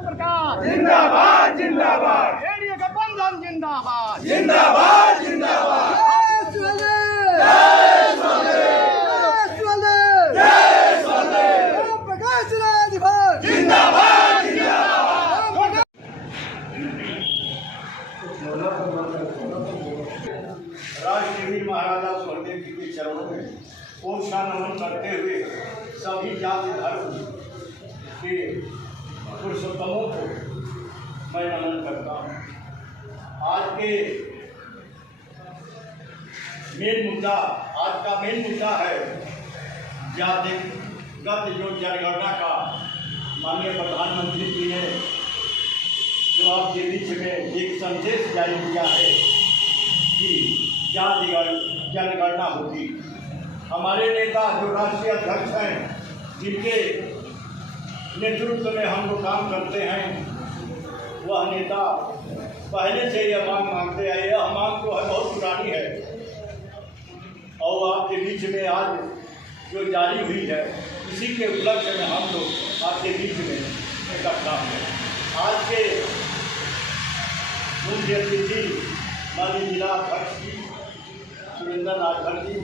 प्रकाश जिंदाबाद जिंदाबाद एनडीए गठबंधन जिंदाबाद जिंदाबाद जिंदाबाद जिंदाबाद जिंदाबाद। राष्ट्रवीर महाराजा सुखदेव जी के चरणों में कोषा नमन करते हुए सभी जाति धर्म के पुरुषोत्तमों को मैं नमन करता हूँ। आज का मेन मुद्दा है जातिगत जो जनगणना का माननीय प्रधानमंत्री जी ने जो आपके बीच में एक संदेश जारी किया है कि जाति जनगणना होगी। हमारे नेता जो राष्ट्रीय अध्यक्ष हैं, जिनके नेतृत्व में हम लोग काम करते हैं, वह नेता पहले से यह मांग मांगते आए। यह मांग तो है बहुत पुरानी है और आपके बीच में आज जो जारी हुई है, इसी के उपलक्ष्य में हम लोग आपके बीच में इकट्ठा हैं। आज के मुख्य अतिथि माननीय जिला अध्यक्ष जी सुरेंद्र राजभर जी,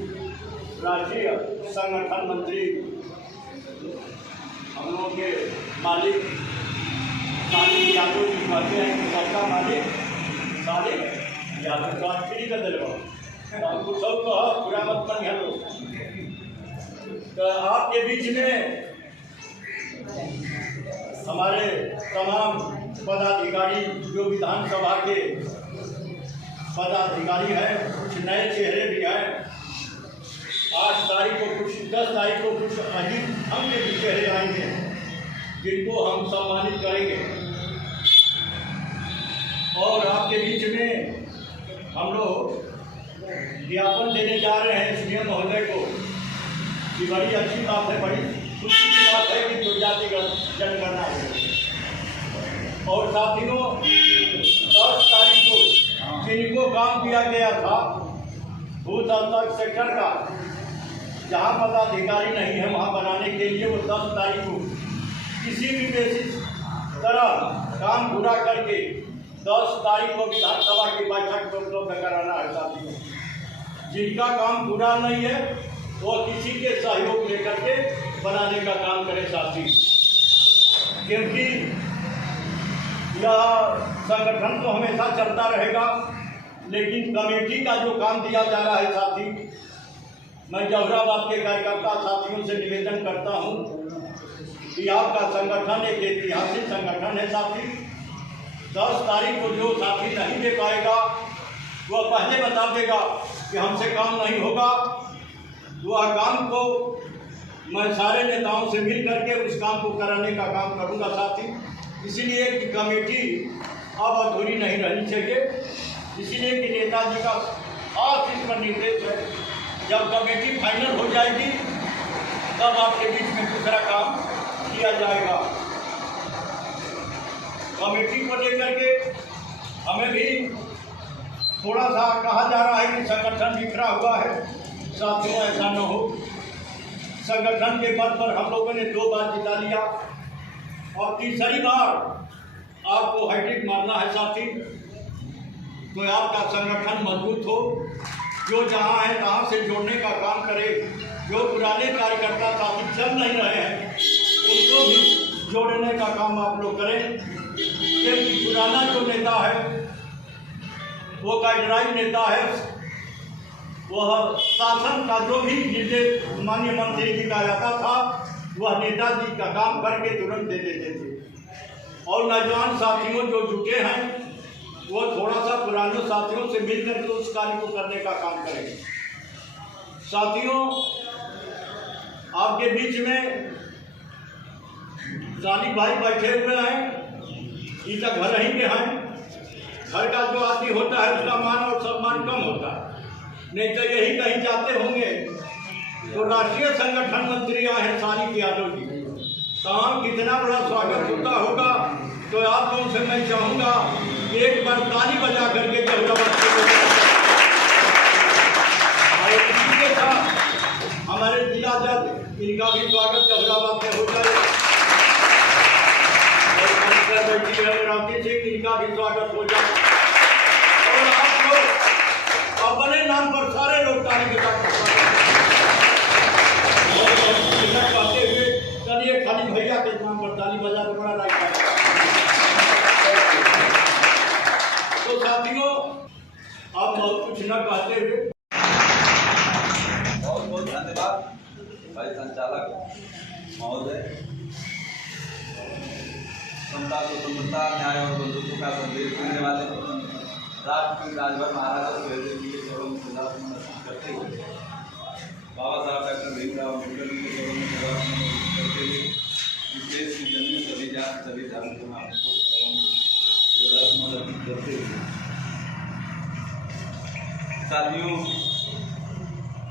राष्ट्रीय संगठन मंत्री हम लोगों के मालिक सालिक यादव जी कहते हैं कि सबका मालिक सालिक यादव का फ्री का दिलवा हमको सब कहा पूरा मत बन गया। तो आपके बीच में हमारे तमाम पदाधिकारी जो विधानसभा के पदाधिकारी हैं, कुछ नए चेहरे भी हैं। 8 तारीख को कुछ 10 तारीख को कुछ अजीब ढंग के भी चेहरे आएंगे जिनको हम सम्मानित करेंगे। और आपके बीच में हम लोग ज्ञापन देने जा रहे हैं सीएम महोदय को कि बड़ी अच्छी बात है, बड़ी खुशी की बात है कि जो जातिगत जनगणना है। और साथियों 10 तारीख को जिनको काम दिया गया था भूत अंतर सेक्टर का, जहाँ पदाधिकारी नहीं है वहाँ बनाने के लिए, वो 10 तारीख को किसी भी बेसिस तरह काम पूरा करके 10 तारीख को विधानसभा की बैठक को उपलब्ध कराना है। साथियों जिनका काम पूरा नहीं है वो किसी के सहयोग लेकर के बनाने का काम करें साथी, क्योंकि यह संगठन तो हमेशा चलता रहेगा, लेकिन कमेटी का जो काम दिया जा रहा है साथी, मैं जौहराबाद के कार्यकर्ता साथियों से निवेदन करता हूं कि आपका संगठन एक ऐतिहासिक संगठन है साथी। 10 तारीख को जो साथी नहीं दे पाएगा वह पहले बता देगा कि हमसे काम नहीं होगा। वह काम को मैं सारे नेताओं से मिल करके उस काम को कराने का काम करूंगा साथी। इसीलिए कि कमेटी अब अधूरी नहीं रहनी चाहिए, इसीलिए कि नेताजी का खास इस पर निर्देश है, जब कमेटी फाइनल हो जाएगी तब आपके बीच में दूसरा काम किया जाएगा। कमेटी को लेकर के हमें भी थोड़ा सा कहा जा रहा है कि संगठन बिखरा हुआ है। साथियों ऐसा न हो, संगठन के पद पर हम लोगों ने 2 बार जिता लिया और तीसरी बार आपको हैट्रिक मारना है साथी। तो आपका संगठन मजबूत हो, जो जहां है तहां से जोड़ने का काम करे। जो पुराने कार्यकर्ता साथी चल नहीं रहे हैं उनको भी जोड़ने का काम आप लोग करें, क्योंकि पुराना जो नेता है वो गाइडलाइन नेता है, वह शासन का जो भी निर्देश माननीय मंत्री जी का आता था वह नेताजी का काम करके तुरंत दे देते थे। और नौजवान साथियों जो जुटे हैं वो थोड़ा सा पुराने साथियों से मिलकर के उस कार्य को करने का काम करेंगे। साथियों आपके बीच में सालिक भाई बैठे हुए हैं, ये तो घर ही के हैं। घर का जो आदमी होता है उसका मान और सम्मान कम होता है, नहीं तो यही कहीं जाते होंगे तो राष्ट्रीय संगठन मंत्री आए हैं सालिक यादव जी, तमाम कितना बड़ा स्वागत होता होगा। तो आप लोगों से मैं चाहूँगा कि एक बार ताली बजा करके इसी के साथ हमारे जिला जज इनका भी स्वागत जौहराबाद में हो जाए। रामजी सिंह, इनका भी स्वागत हो जाए। और आप लोग अपने नाम पर सारे लोग ताली के साथ कहते हुए चलिए खाली भैया के नाम पर ताली बजा के बड़ा लाइक। तो साथियों, आप बहुत कुछ न कहते हुए बहुत बहुत धन्यवाद भाई संचालक महोदय। समता, स्वतंत्रता, न्याय और बंधुत्व का संदेश देने वाले राष्ट्रपति राजभर महाराजा सुहेलदेव जी के चरणों में श्रद्धासुमन अर्पित करते हुए बाबा साहब डॉक्टर भीमराव अम्बेडकर जी के चरणों में श्रद्धासुमन अर्पित करते हुए इस देश की जन्मे सभी जाति सभी धर्म के नागरिकों के चरणों में श्रद्धासुमन अर्पित करते हुए साथियों,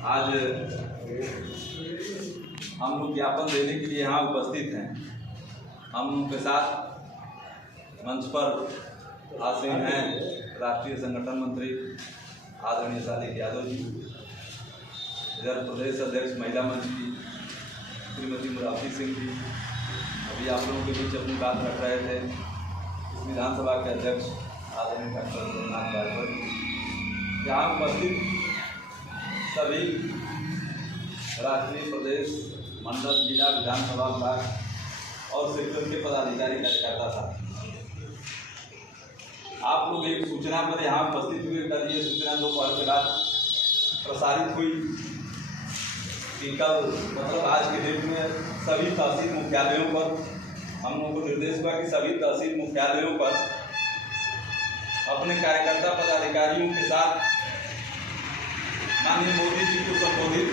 आज हम लोग ज्ञापन देने के लिए यहाँ उपस्थित हैं। हम उनके साथ मंच पर आसीन हैं राष्ट्रीय संगठन मंत्री आदरणीय शालिक यादव जी, इधर प्रदेश अध्यक्ष महिला मंच की श्रीमती मुराफी सिंह जी, अभी आप लोगों के बीच अपनी बात रख रहे थे इस विधानसभा के अध्यक्ष आदरणीय डॉक्टर जगन्नाथ राजभर जी, यहाँ उपस्थित सभी राष्ट्रीय प्रदेश मंडल जिला विधानसभा विभाग और सेक्टर के पदाधिकारी कार्यकर्ता था। आप लोग एक सूचना पर यहाँ उपस्थित हुए। कल ये सूचना दोपहर के बाद प्रसारित हुई कि कल मतलब आज के डेट में सभी तहसील मुख्यालयों पर हम लोगों को निर्देश हुआ कि सभी तहसील मुख्यालयों पर अपने कार्यकर्ता पदाधिकारियों के साथ माननीय मोदी जी को संबोधित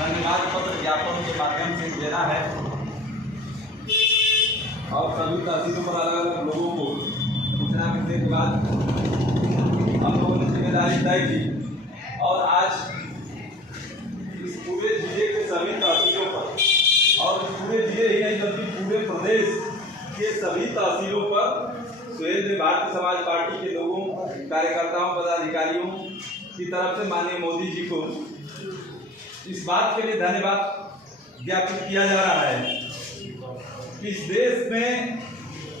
धन्यवाद पत्र ज्ञापन के माध्यम से देना है और सभी तहसीलों पर अलग अलग लोगों को सूचना मिलने के बाद हम लोगों ने जिम्मेदारी तय की और आज इस पूरे जिले के सभी तहसीलों पर और पूरे जिले ही नहीं बल्कि पूरे प्रदेश के सभी तहसीलों पर सुहेलदेव भारतीय समाज पार्टी के लोगों, कार्यकर्ताओं, पदाधिकारियों की तरफ से माननीय मोदी जी को इस बात के लिए धन्यवाद ज्ञापित किया जा रहा है कि इस देश में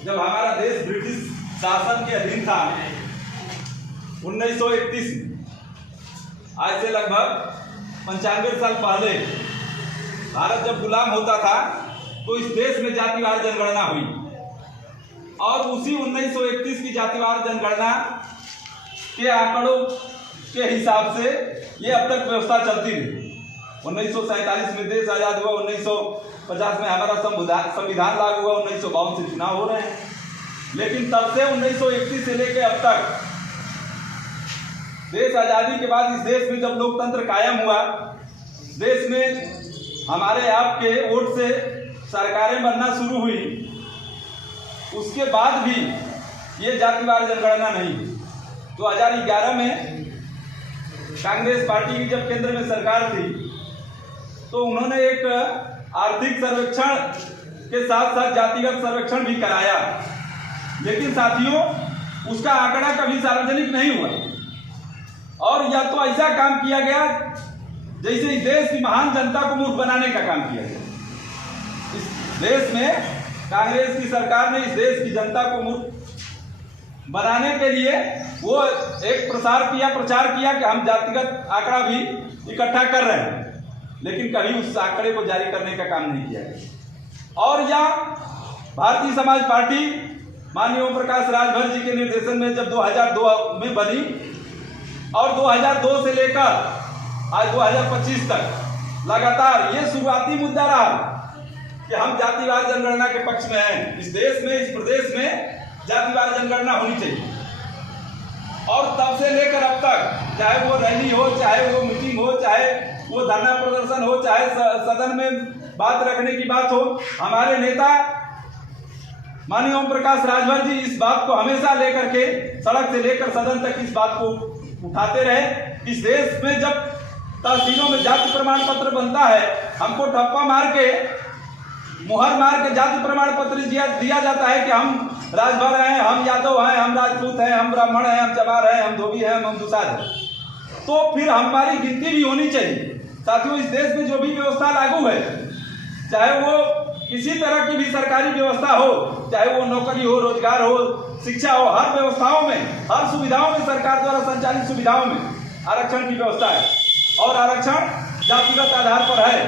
जब हमारा देश ब्रिटिश शासन के अधीन था 1931 में, आज से लगभग 95 साल पहले भारत जब गुलाम होता था तो इस देश में जातिवार जनगणना हुई और उसी 1931 की जातिवार जनगणना के आंकड़ों के हिसाब से ये अब तक व्यवस्था चलती रही। 1947 में देश आजाद हुआ, 1950 में हमारा संविधान लागू हुआ, 1952 से चुनाव हो रहे हैं, लेकिन तब से 1931 से लेकर अब तक देश आजादी के बाद इस देश में जब लोकतंत्र कायम हुआ, देश में हमारे आपके वोट से सरकारें बनना शुरू हुई, उसके बाद भी ये जातिवार जनगणना नहीं हुई। 2011 में कांग्रेस पार्टी की जब केंद्र में सरकार थी तो उन्होंने एक आर्थिक सर्वेक्षण के साथ साथ जातिगत सर्वेक्षण भी कराया, लेकिन साथियों उसका आंकड़ा कभी सार्वजनिक नहीं हुआ और या तो ऐसा काम किया गया जैसे इस देश की महान जनता को मूर्ख बनाने का काम किया गया। इस देश में कांग्रेस की सरकार ने इस देश की जनता को मूर्ख बनाने के लिए वो एक प्रचार किया कि हम जातिगत आंकड़ा भी इकट्ठा कर रहे हैं, लेकिन कभी उस आंकड़े को जारी करने का काम नहीं किया गया। और या भारतीय समाज पार्टी माननीय ओम प्रकाश राजभर जी के निर्देशन में जब 2002 में बनी और 2002 से लेकर आज 2025 तक लगातार ये शुरुआती मुद्दा रहा कि हम जातिवार जनगणना के पक्ष में हैं। इस देश में, इस प्रदेश में जातिवार जनगणना होनी चाहिए और तब से लेकर अब तक चाहे वो रैली हो, चाहे वो मीटिंग हो, चाहे वो धरना प्रदर्शन हो, चाहे सदन में बात रखने की बात हो, हमारे नेता माननीय ओम प्रकाश राजभर जी इस बात को हमेशा लेकर के सड़क से लेकर सदन तक इस बात को उठाते रहे। इस देश में जब तहसीलों में जाति प्रमाण पत्र बनता है, हमको ठप्पा मार के, मुहर मार के जाति प्रमाण पत्र दिया जाता है कि हम राजभर हैं, हम यादव हैं, हम राजपूत हैं, हम ब्राह्मण हैं, हम चमार हैं, हम धोबी हैं, हम दुसार हैं, तो फिर हमारी गिनती भी होनी चाहिए। साथियों, इस देश में जो भी व्यवस्था लागू है, चाहे वो किसी तरह की भी सरकारी व्यवस्था हो, चाहे वो नौकरी हो, रोजगार हो, शिक्षा हो, हर व्यवस्थाओं में, हर सुविधाओं में, सरकार द्वारा संचालित सुविधाओं में आरक्षण की व्यवस्था है और आरक्षण जातिगत आधार पर है।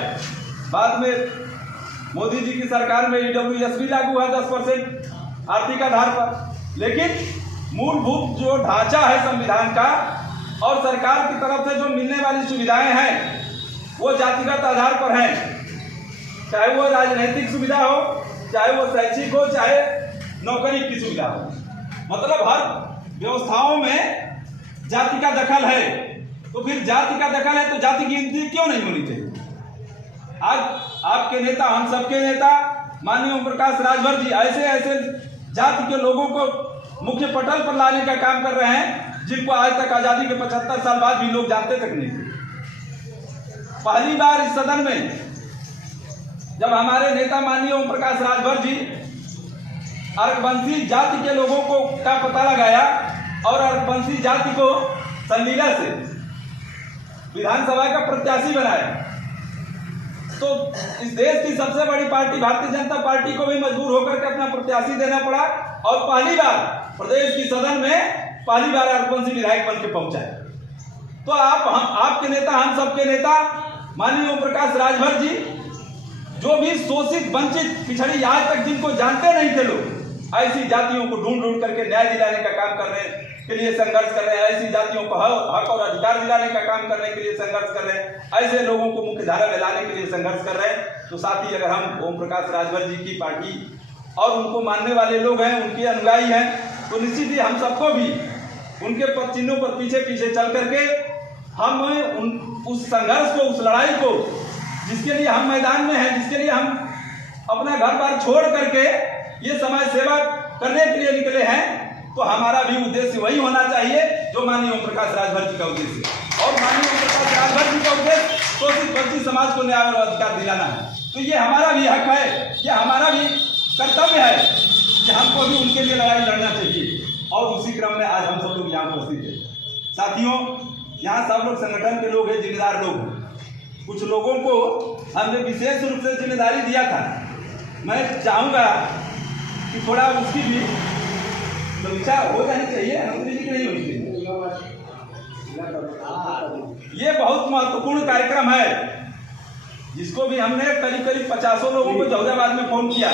बाद में मोदी जी की सरकार में EWS भी लागू है 10% आर्थिक आधार पर, लेकिन मूलभूत जो ढांचा है संविधान का और सरकार की तरफ से जो मिलने वाली सुविधाएं हैं वो जातिगत आधार पर हैं, चाहे वो राजनीतिक सुविधा हो, चाहे वो शैक्षिक हो, चाहे नौकरी की सुविधा हो। मतलब हर व्यवस्थाओं में जाति का दखल है। तो फिर जाति का दखल है तो जाति की गिनती क्यों नहीं होनी चाहिए? आज आपके नेता, हम सबके नेता माननीय ओम प्रकाश राजभर जी ऐसे ऐसे जाति के लोगों को मुख्य पटल पर लाने का काम कर रहे हैं जिनको आज तक आजादी के 75 साल बाद भी लोग जानते तक नहीं थे। पहली बार इस सदन में जब हमारे नेता माननीय ओम प्रकाश राजभर जी अर्कवंशी जाति के लोगों को का पता लगाया और अर्कवंशी जाति को संलीला से विधानसभा का प्रत्याशी बनाया, तो इस देश की सबसे बड़ी पार्टी भारतीय जनता पार्टी को भी मजबूर होकर के अपना प्रत्याशी देना पड़ा और पहली बार प्रदेश की सदन में पहली बार अर्कवंशी विधायक बन के पहुंचा है। तो आपके नेता, हम सबके नेता माननीय ओम प्रकाश राजभर जी जो भी शोषित, वंचित, पिछड़ी, आज तक जिनको जानते नहीं थे लोग, ऐसी जातियों को ढूंढ ढूंढ करके न्याय दिलाने का काम करने के लिए संघर्ष कर रहे हैं, ऐसी जातियों को हक और अधिकार दिलाने का काम करने के लिए संघर्ष कर रहे हैं, ऐसे लोगों को मुख्य धारा में लाने के लिए संघर्ष कर रहे हैं। तो साथ ही अगर हम ओम प्रकाश राजभर जी की पार्टी और उनको मानने वाले लोग हैं, उनके अनुयायी हैं, तो निश्चित ही हम सबको भी उनके पद चिन्हों पर पीछे पीछे चल करके हम उस संघर्ष को, उस लड़ाई को, जिसके लिए हम मैदान में हैं, जिसके लिए हम अपना घर बार छोड़ करके ये समाज सेवा करने के लिए निकले हैं, तो हमारा भी उद्देश्य वही होना चाहिए जो माननीय ओम प्रकाश राजभर जी का उद्देश्य है। और माननीय ओम प्रकाश राजभर जी का उद्देश्य शोषित वंचित समाज को न्याय और अधिकार दिलाना है। तो ये हमारा भी हक है, ये हमारा भी कर्तव्य है कि हमको भी उनके लिए लड़ाई लड़ना चाहिए। और उसी क्रम में आज हम सब लोग यहाँ उपस्थित हैं। साथियों, यहाँ सब लोग संगठन के लोग हैं, जिम्मेदार लोग हैं। कुछ लोगों को हमने विशेष रूप से जिम्मेदारी दिया था। मैं चाहूँगा कि थोड़ा उसकी भी समीक्षा हो जानी चाहिए, मंत्री जी की नहीं होनी चाहिए। ये बहुत महत्वपूर्ण कार्यक्रम है जिसको भी हमने करीब 50 लोगों को जौहराबाद में फोन किया।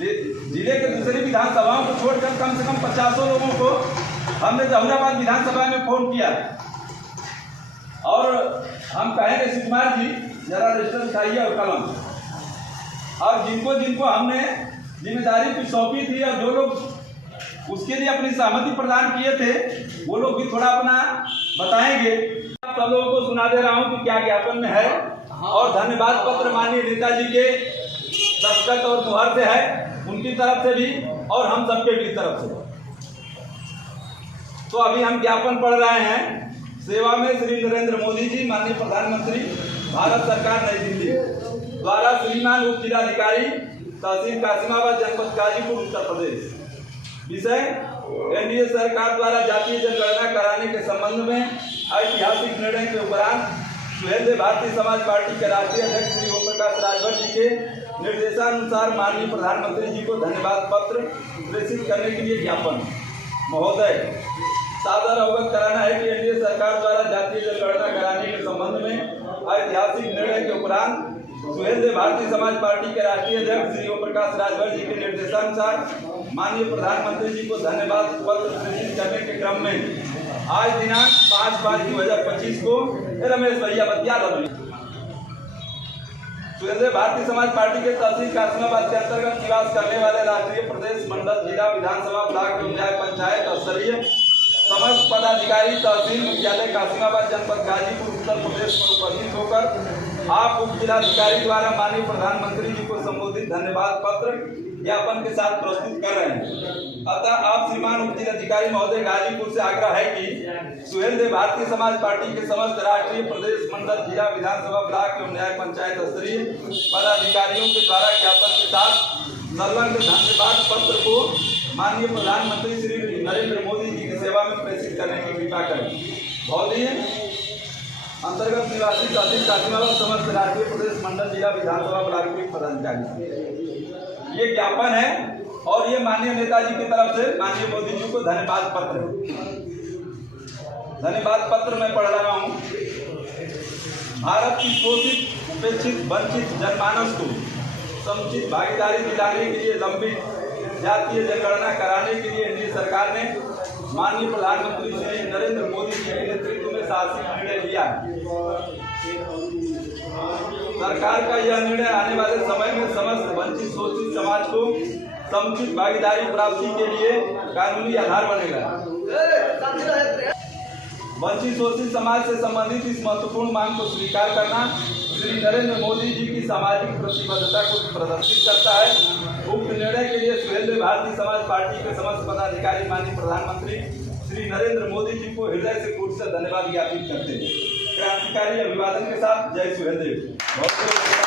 जिले के दूसरी विधानसभाओं को छोड़कर कम से कम 50 लोगों को हमने जौहराबाद विधानसभा में फोन किया और हम कहेंगे सुकुमार जी जरा रजिस्टर उठाइए और कलम, और जिनको जिनको हमने जिम्मेदारी कुछ सौंपी थी और जो लोग उसके लिए अपनी सहमति प्रदान किए थे वो लोग भी थोड़ा अपना बताएंगे। आप सब लोगों को सुना दे रहा हूं कि क्या ज्ञापन में है और धन्यवाद पत्र माननीय नेताजी के दस्तखत और मुहर से है, उनकी तरफ से भी और हम सबके भी तरफ से। तो अभी हम ज्ञापन पढ़ रहे हैं। सेवा में श्री नरेंद्र मोदी जी माननीय प्रधानमंत्री भारत सरकार नई दिल्ली द्वारा श्रीमान उप जिलाधिकारी तहसील कासिमाबाद जनपद गाजीपुर उत्तर प्रदेश। विषय एनडीए सरकार द्वारा जातीय जनगणना कराने के संबंध में ऐतिहासिक निर्णय के उपरांत सुहेलदेव भारतीय समाज पार्टी के राष्ट्रीय अध्यक्ष श्री ओम प्रकाश राजभर जी के निर्देशानुसार माननीय प्रधानमंत्री जी को धन्यवाद पत्र प्रेषित करने के लिए ज्ञापन। महोदय, सादर अवगत कराना है कि एनडीए सरकार द्वारा जातीय जनगणना कराने के संबंध में ऐतिहासिक निर्णय के उपरांत सुहेलदेव भारतीय समाज पार्टी के राष्ट्रीय अध्यक्ष श्री ओम प्रकाश राजभर जी के निर्देशानुसार माननीय प्रधानमंत्री जी को धन्यवाद पत्र प्रेषित करने के क्रम में आज दिनांक 5/5/2025 को रमेश भैया बतिया सुहेलदेव भारतीय समाज पार्टी के तहसील कासिमाबाद के अंतर्गत निवास करने वाले राष्ट्रीय प्रदेश मंडल जिला विधानसभा ब्लॉक एवं न्याय पंचायत स्तरीय समस्त पदाधिकारी तहसील मुख्यालय कासिमाबाद जनपद गाजीपुर उत्तर प्रदेश में उपस्थित होकर आप उप जिलाधिकारी द्वारा माननीय प्रधानमंत्री जी को संबोधित धन्यवाद पत्र ज्ञापन के साथ प्रस्तुत कर रहे हैं। अतः आप श्रीमान उप जिलाधिकारी महोदय गाजीपुर से आग्रह है कि सुहेलदेव भारतीय समाज पार्टी के समस्त राष्ट्रीय प्रदेश मंडल जिला विधानसभा ब्लॉक एवं न्याय पंचायत स्तरीय पदाधिकारियों के द्वारा ज्ञापन के साथ संलग्न धन्यवाद पत्र को माननीय प्रधानमंत्री श्री नरेंद्र मोदी जी की सेवा में प्रेषित करने की कृपा करें। महोदय, अंतर्गत निवासी तहसील काशीनाथ समस्त राष्ट्रीय प्रदेश मंडल जिला विधानसभा ब्लॉक के पदाधिकारी। ये ज्ञापन है और ये माननीय नेताजी की तरफ से माननीय मोदी जी को धन्यवाद पत्र है। धन्यवाद पत्र मैं पढ़ रहा हूँ। भारत की शोषित, उपेक्षित, वंचित जनमानस को समुचित भागीदारी दिलाने के लिए लंबित जातीय जनगणना कराने के लिए एनडीए सरकार ने माननीय प्रधानमंत्री श्री नरेंद्र मोदी जी के नेतृत्व में साहसिक निर्णय लिया। सरकार का यह निर्णय आने वाले समय में समस्त वंचित शोषित समाज को समुचित भागीदारी प्राप्ति के लिए कानूनी आधार बनेगा। वंचित शोषित समाज से संबंधित इस महत्वपूर्ण मांग को स्वीकार करना श्री नरेंद्र मोदी जी की सामाजिक प्रतिबद्धता को प्रदर्शित करता है। उक्त निर्णय के लिए सुहेलदेव भारतीय समाज पार्टी के समस्त पदाधिकारी माननीय प्रधानमंत्री श्री नरेंद्र मोदी जी को हृदय से कोटि से धन्यवाद ज्ञापित करते हैं। क्रांतिकारी अभिवादन के साथ जय सुहेलदेव।